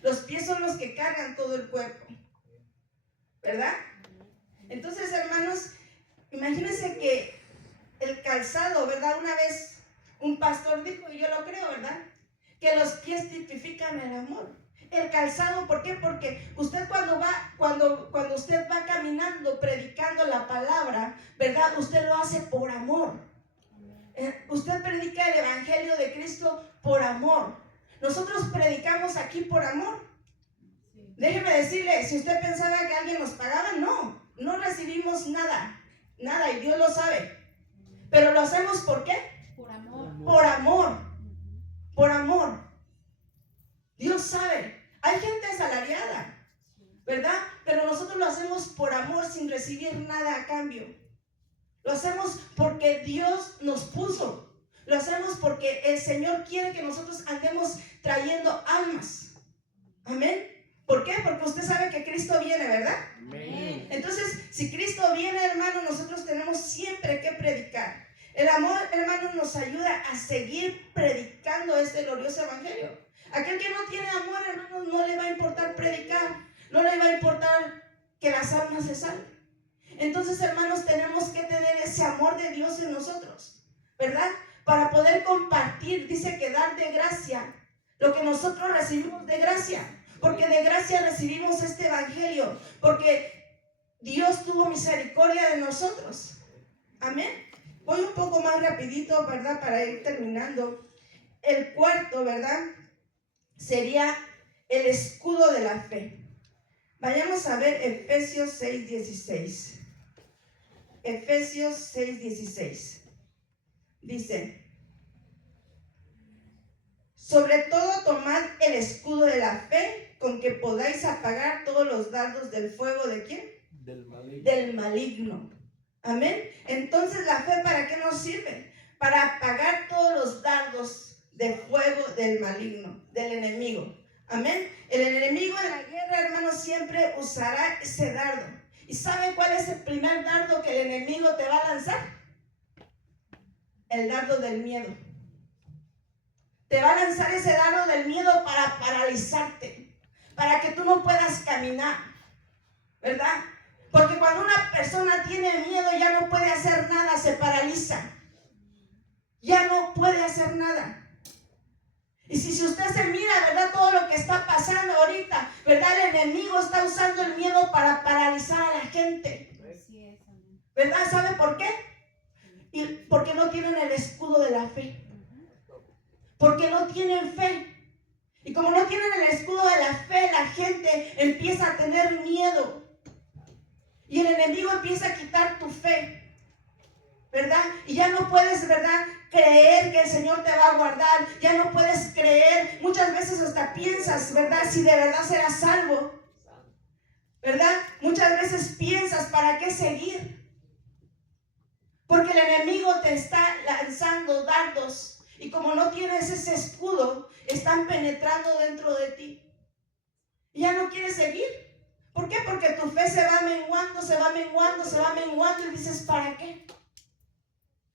Los pies son los que cargan todo el cuerpo, ¿verdad? Entonces, hermanos, imagínense que el calzado, ¿verdad? Una vez un pastor dijo, y yo lo creo, ¿verdad? Que los pies tipifican el amor. El calzado, ¿por qué? Porque usted cuando usted va caminando, predicando la palabra, ¿verdad? Usted lo hace por amor. Usted predica el evangelio de Cristo por amor. Nosotros predicamos aquí por amor. Déjeme decirle, si usted pensaba que alguien nos pagaba, no recibimos nada, y Dios lo sabe. Pero lo hacemos ¿por qué? Por amor. Por amor. Por amor. Dios sabe. Hay gente asalariada, ¿verdad? Pero nosotros lo hacemos por amor sin recibir nada a cambio. Lo hacemos porque Dios nos puso. Lo hacemos porque el Señor quiere que nosotros andemos trayendo almas. Amén. ¿Por qué? Porque usted sabe que Cristo viene, ¿verdad? Amén. Entonces, si Cristo viene, hermano, nosotros tenemos siempre que predicar. El amor, hermano, nos ayuda a seguir predicando este glorioso evangelio. Aquel que no tiene amor, hermano, no le va a importar predicar, no le va a importar que las almas se salven. Entonces, hermanos, tenemos que tener ese amor de Dios en nosotros, ¿verdad? Para poder compartir, dice que dar de gracia lo que nosotros recibimos de gracia, porque de gracia recibimos este evangelio, porque Dios tuvo misericordia de nosotros. Amén. Voy un poco más rapidito, ¿verdad? Para ir terminando. El cuarto, ¿verdad? Sería el escudo de la fe. Vayamos a ver Efesios 6:16. Efesios 6:16. Dice: sobre todo tomad el escudo de la fe, con que podáis apagar todos los dardos del fuego, ¿de quién? Del maligno. Amén. Entonces, ¿la fe para qué nos sirve? Para apagar todos los dardos de fuego del maligno, del enemigo. Amén. El enemigo en la guerra, hermanos, siempre usará ese dardo. ¿Y sabe cuál es el primer dardo que el enemigo te va a lanzar? El dardo del miedo. Te va a lanzar ese dardo del miedo para paralizarte, para que tú no puedas caminar, ¿verdad? Porque cuando una persona tiene miedo ya no puede hacer nada, se paraliza. Ya no puede hacer nada. Y si usted se mira, ¿verdad? Todo lo que está pasando ahorita, ¿verdad? El enemigo está usando el miedo para paralizar a la gente. ¿Verdad? ¿Sabe por qué? Porque no tienen el escudo de la fe. Porque no tienen fe. Y como no tienen el escudo de la fe, la gente empieza a tener miedo. Y el enemigo empieza a quitar tu fe, ¿verdad? Y ya no puedes, ¿verdad?, creer que el Señor te va a guardar. Ya no puedes creer. Muchas veces hasta piensas, ¿verdad?, si de verdad serás salvo, ¿verdad? Muchas veces piensas, ¿para qué seguir? Porque el enemigo te está lanzando dardos. Y como no tienes ese escudo, están penetrando dentro de ti. Y ya no quieres seguir. ¿Por qué? Porque tu fe se va menguando, se va menguando, se va menguando. Y dices, ¿para qué?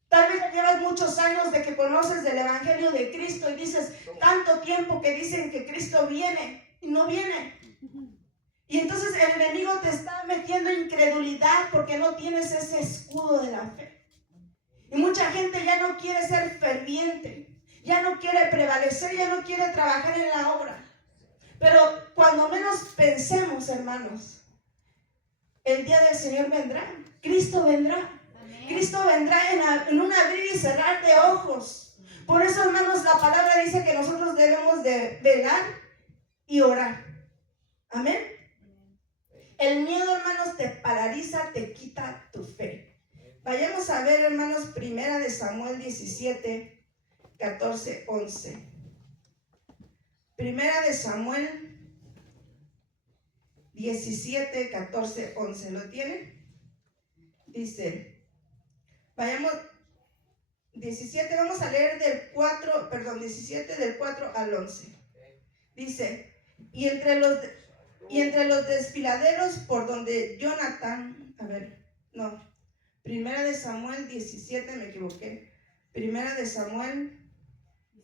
Tal vez llevas muchos años de que conoces del evangelio de Cristo y dices, tanto tiempo que dicen que Cristo viene y no viene. Y entonces el enemigo te está metiendo incredulidad porque no tienes ese escudo de la fe. Y mucha gente ya no quiere ser ferviente, ya no quiere prevalecer, ya no quiere trabajar en la obra. Pero cuando menos pensemos, hermanos, el día del Señor vendrá. Cristo vendrá. Amén. Cristo vendrá en un abrir y cerrar de ojos. Por eso, hermanos, la palabra dice que nosotros debemos de velar y orar. Amén. El miedo, hermanos, te paraliza, te quita tu fe. Vayamos a ver, hermanos, primera de Samuel 17, 14, 11. Primera de Samuel 17, 14, 11. ¿Lo tienen? Dice, vayamos, 17, vamos a leer del 17 del 4 al 11. Dice, y Y entre los desfiladeros por donde Jonatán, Primera de Samuel 17, me equivoqué. Primera de Samuel,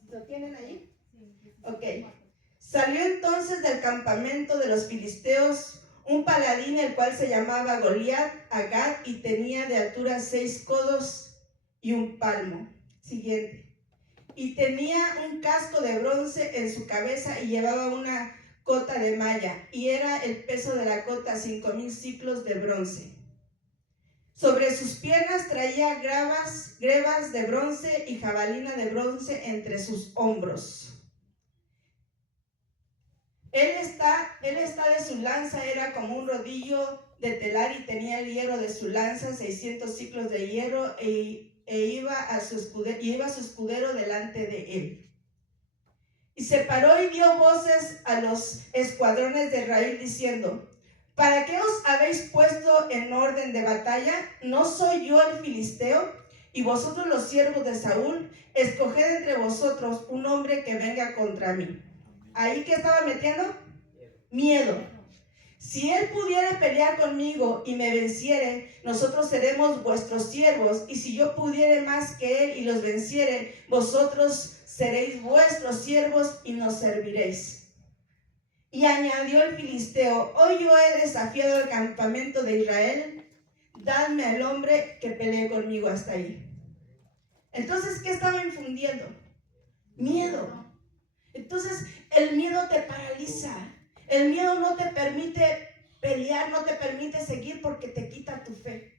¿lo tienen ahí? Ok. Salió entonces del campamento de los filisteos un paladín, el cual se llamaba Goliat a Gat, y tenía de altura 6 codos y un palmo. Siguiente. Y tenía un casco de bronce en su cabeza y llevaba una cota de malla, y era el peso de la cota 5,000 siclos de bronce. Sobre sus piernas traía grebas de bronce y jabalina de bronce entre sus hombros. Él está de su lanza, era como un rodillo de telar, y tenía el hierro de su lanza, 600 siclos de hierro, iba su escudero delante de él. Y se paró y dio voces a los escuadrones de Israel diciendo: ¿para qué os habéis puesto en orden de batalla? ¿No soy yo el filisteo? Y vosotros los siervos de Saúl, escoged entre vosotros un hombre que venga contra mí. ¿Ahí qué estaba metiendo? Miedo. Si él pudiera pelear conmigo y me venciere, nosotros seremos vuestros siervos, y si yo pudiere más que él y los venciere, vosotros seréis vuestros siervos y nos serviréis. Y añadió el filisteo: hoy yo he desafiado al campamento de Israel, dadme al hombre que pelee conmigo hasta ahí. Entonces, ¿qué estaba infundiendo? Miedo. Entonces, el miedo te paraliza. El miedo no te permite pelear, no te permite seguir, porque te quita tu fe.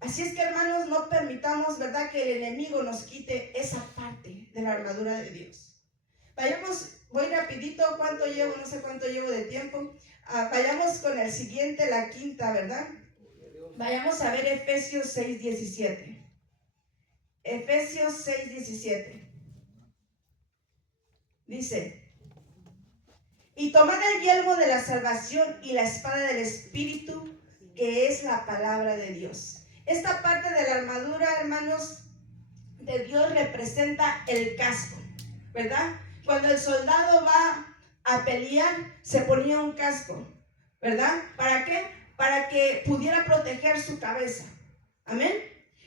Así es que, hermanos, no permitamos, ¿verdad?, que el enemigo nos quite esa parte de la armadura de Dios. Vayamos, voy rapidito, ¿cuánto llevo? No sé cuánto llevo de tiempo. Vayamos con el siguiente, la quinta, ¿verdad? Vayamos a ver Efesios 6:17. Efesios 6:17. Dice: y tomad el yelmo de la salvación y la espada del Espíritu, que es la palabra de Dios. Esta parte de la armadura, hermanos, de Dios representa el casco, ¿verdad? Cuando el soldado va a pelear, se ponía un casco, ¿verdad? ¿Para qué? Para que pudiera proteger su cabeza. Amén.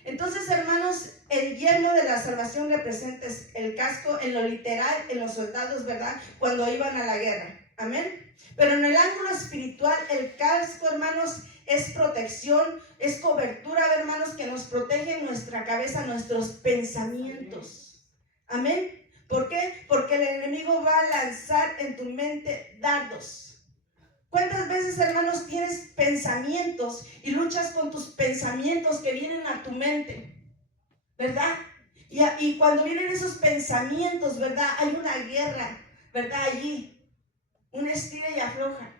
Entonces, hermanos, el yelmo de la salvación representa el casco en lo literal, en los soldados, ¿verdad?, cuando iban a la guerra. Amén. Pero en el ángulo espiritual, el casco, hermanos, es protección, es cobertura, hermanos, que nos protege nuestra cabeza, nuestros pensamientos. Amén. ¿Por qué? Porque el enemigo va a lanzar en tu mente dardos. ¿Cuántas veces, hermanos, tienes pensamientos y luchas con tus pensamientos que vienen a tu mente? ¿Verdad? Y cuando vienen esos pensamientos, ¿verdad?, hay una guerra, ¿verdad?, allí. Una estira y afloja.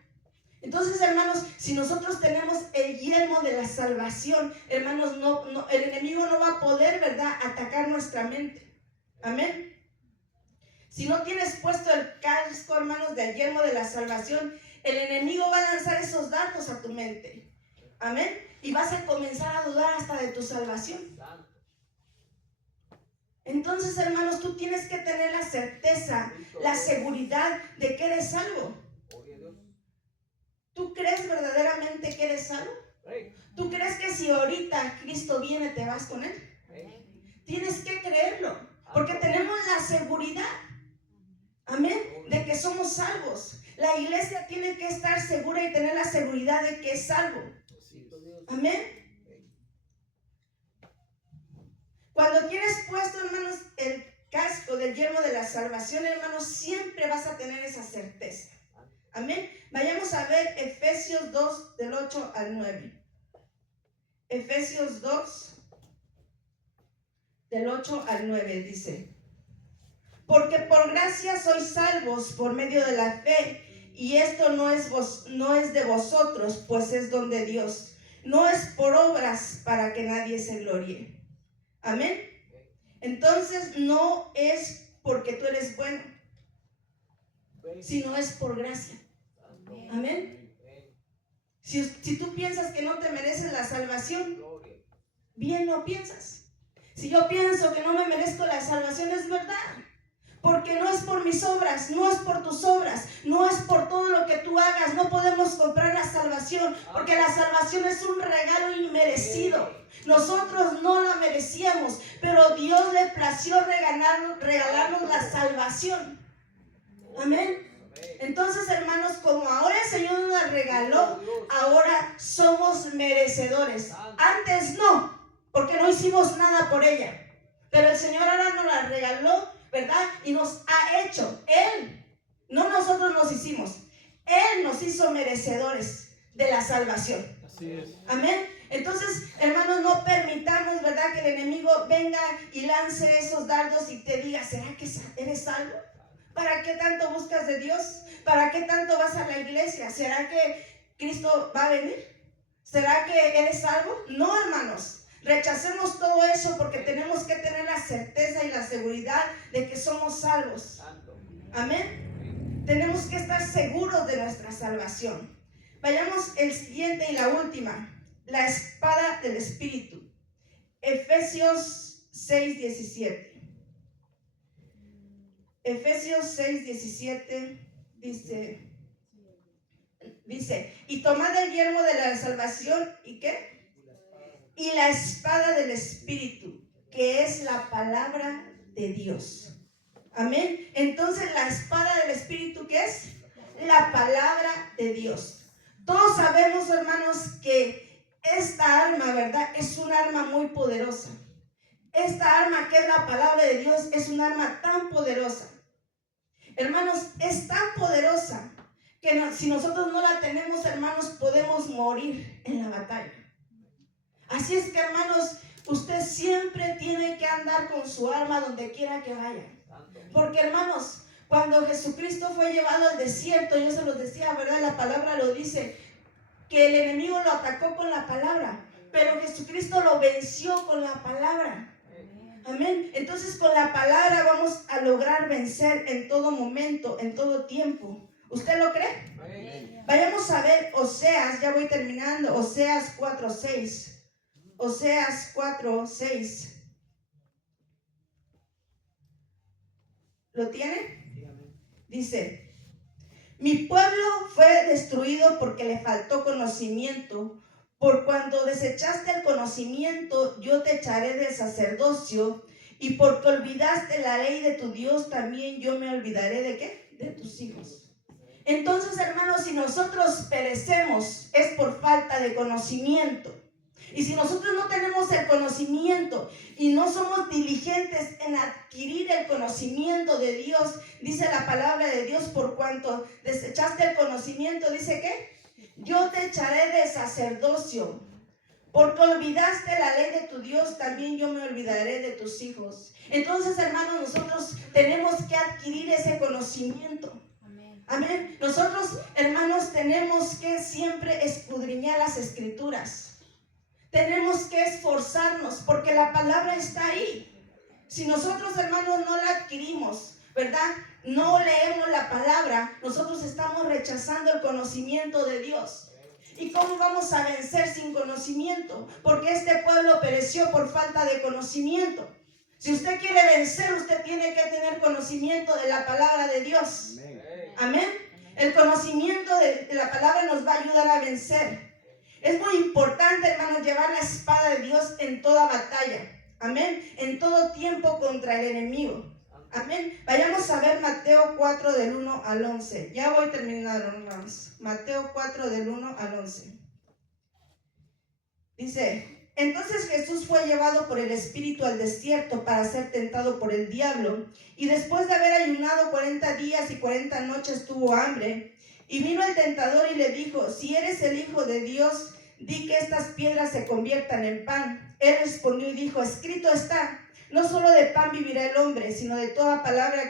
Entonces, hermanos, si nosotros tenemos el yelmo de la salvación, hermanos, el enemigo no va a poder, ¿verdad?, atacar nuestra mente. Amén. Si no tienes puesto el casco, hermanos, del yelmo de la salvación, el enemigo va a lanzar esos dardos a tu mente. Amén. Y vas a comenzar a dudar hasta de tu salvación. Entonces, hermanos, tú tienes que tener la certeza, la seguridad de que eres salvo. ¿Tú crees verdaderamente que eres salvo? ¿Tú crees que si ahorita Cristo viene te vas con Él? Tienes que creerlo, porque tenemos la seguridad, amén, de que somos salvos. La iglesia tiene que estar segura y tener la seguridad de que es salvo. Amén. Cuando tienes puesto, hermanos, el casco del yelmo de la salvación, hermanos, siempre vas a tener esa certeza. Amén. Vayamos a ver Efesios 2, del 8 al 9. Efesios 2, del 8 al 9 dice: porque por gracia sois salvos por medio de la fe, y esto no es de vosotros, pues es don de Dios. No es por obras, para que nadie se gloríe. Amén. Entonces no es porque tú eres bueno, sino es por gracia. Amén. Si tú piensas que no te mereces la salvación, bien no piensas. Si yo pienso que no me merezco la salvación, es verdad, Porque no es por mis obras, no es por tus obras, no es por todo lo que tú hagas. No podemos comprar la salvación, porque la salvación es un regalo inmerecido. Nosotros no la merecíamos, pero Dios le plació regalarnos la salvación. Amén. Entonces, hermanos, como ahora el Señor nos la regaló, ahora somos merecedores. Antes no, porque no hicimos nada por ella. Pero el Señor ahora nos la regaló, ¿verdad? Y nos ha hecho. Él, no nosotros nos hicimos. Él nos hizo merecedores de la salvación. Así es. Amén. Entonces, hermanos, no permitamos, ¿verdad?, que el enemigo venga y lance esos dardos y te diga, ¿será que eres salvo? ¿Para qué tanto buscas de Dios? ¿Para qué tanto vas a la iglesia? ¿Será que Cristo va a venir? ¿Será que eres salvo? No, hermanos. Rechacemos todo eso porque tenemos que tener la certeza y la seguridad de que somos salvos. Amén. Tenemos que estar seguros de nuestra salvación. Vayamos el siguiente y la última. La espada del Espíritu. Efesios 6:17. Efesios 6:17 dice, y tomad el yelmo de la salvación, ¿y qué? Y la espada del Espíritu, que es la palabra de Dios. Amén. Entonces, la espada del Espíritu, ¿qué es? La palabra de Dios. Todos sabemos, hermanos, que esta arma, ¿verdad?, es un arma muy poderosa. Esta arma, que es la palabra de Dios, es un arma tan poderosa. Hermanos, es tan poderosa que si nosotros no la tenemos, hermanos, podemos morir en la batalla. Así es que, hermanos, usted siempre tiene que andar con su arma donde quiera que vaya. Porque, hermanos, cuando Jesucristo fue llevado al desierto, yo se los decía, ¿verdad? La palabra lo dice, que el enemigo lo atacó con la palabra, pero Jesucristo lo venció con la palabra. Amén. Entonces, con la palabra vamos a lograr vencer en todo momento, en todo tiempo. ¿Usted lo cree? Amén. Vayamos a ver Oseas, ya voy terminando, Oseas 4:6. Oseas 4:6. ¿Lo tiene? Dice, mi pueblo fue destruido porque le faltó conocimiento. Por cuanto desechaste el conocimiento, yo te echaré del sacerdocio, y porque olvidaste la ley de tu Dios, también yo me olvidaré ¿de qué? De tus hijos. Entonces, hermanos, si nosotros perecemos, es por falta de conocimiento. Y si nosotros no tenemos el conocimiento y no somos diligentes en adquirir el conocimiento de Dios, dice la palabra de Dios, por cuanto desechaste el conocimiento, dice ¿qué? Yo te echaré de sacerdocio, porque olvidaste la ley de tu Dios, también yo me olvidaré de tus hijos. Entonces, hermanos, nosotros tenemos que adquirir ese conocimiento. Amén. Amén. Nosotros, hermanos, tenemos que siempre escudriñar las escrituras. Tenemos que esforzarnos, porque la palabra está ahí. Si nosotros, hermanos, no la adquirimos, ¿verdad?, no leemos la palabra, nosotros estamos rechazando el conocimiento de Dios. ¿Y cómo vamos a vencer sin conocimiento? Porque este pueblo pereció por falta de conocimiento. Si usted quiere vencer, usted tiene que tener conocimiento de la palabra de Dios. Amén. El conocimiento de la palabra nos va a ayudar a vencer. Es muy importante, hermanos, llevar la espada de Dios en toda batalla. Amén. En todo tiempo contra el enemigo. Amén. Vayamos a ver Mateo 4 del 1 al 11. Ya voy terminando, hermanos. Mateo 4 del 1 al 11. Dice, entonces Jesús fue llevado por el Espíritu al desierto para ser tentado por el diablo. Y después de haber ayunado 40 días y 40 noches tuvo hambre. Y vino el tentador y le dijo, si eres el Hijo de Dios, di que estas piedras se conviertan en pan. Él respondió y dijo, escrito está, no solo de pan vivirá el hombre, sino de toda palabra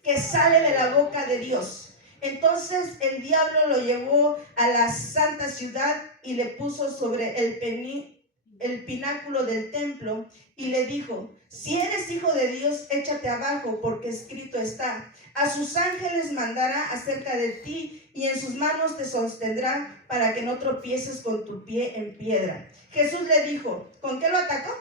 que sale de la boca de Dios. Entonces el diablo lo llevó a la santa ciudad y le puso sobre el pináculo del templo y le dijo, si eres Hijo de Dios, échate abajo, porque escrito está, a sus ángeles mandará acerca de ti y en sus manos te sostendrá para que no tropieces con tu pie en piedra. Jesús le dijo, ¿con qué lo atacó?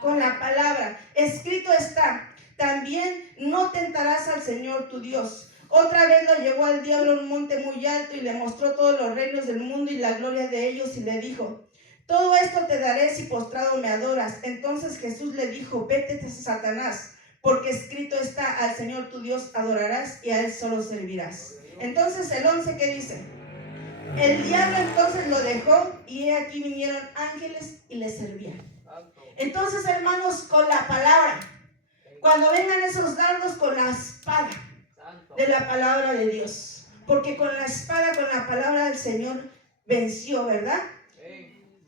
Con la palabra. Escrito está, También no tentarás al Señor tu Dios. Otra vez lo llevó al diablo a un monte muy alto y le mostró todos los reinos del mundo y la gloria de ellos y le dijo: todo esto te daré si postrado me adoras. Entonces Jesús le dijo: vete, Satanás, porque escrito está: al Señor tu Dios adorarás y a Él solo servirás. Entonces el 11, ¿qué dice? El diablo entonces lo dejó y he aquí vinieron ángeles y le servían. Entonces, hermanos, con la palabra, cuando vengan esos dardos, con la espada de la palabra de Dios, porque con la espada, con la palabra del Señor venció, ¿verdad?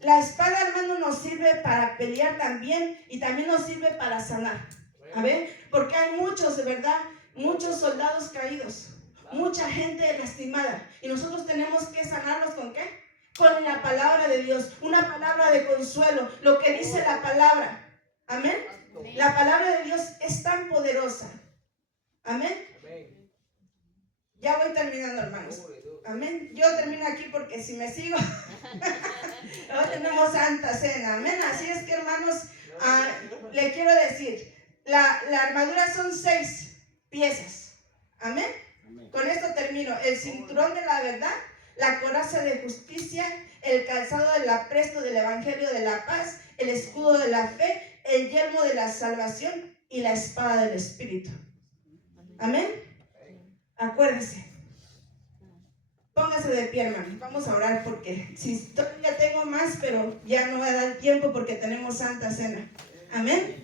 La espada, hermano, nos sirve para pelear también y también nos sirve para sanar. A ver, porque hay muchos, de verdad, muchos soldados caídos, mucha gente lastimada, y nosotros tenemos que sanarlos ¿con qué? Con la palabra de Dios, una palabra de consuelo, lo que dice la palabra. Amén. La palabra de Dios es tan poderosa. Amén. Ya voy terminando, hermanos. Amén. Yo termino aquí porque si me sigo, ahora tenemos Santa Cena. Amén. Así es que, hermanos, le quiero decir, la armadura son 6 piezas. Amén. Con esto termino. El cinturón de la verdad, la coraza de justicia, el calzado del apresto del evangelio de la paz, el escudo de la fe, el yelmo de la salvación y la espada del Espíritu. Amén. Acuérdese. Póngase de pie, hermano. Vamos a orar porque si todavía tengo más, pero ya no va a dar tiempo porque tenemos Santa Cena. Amén.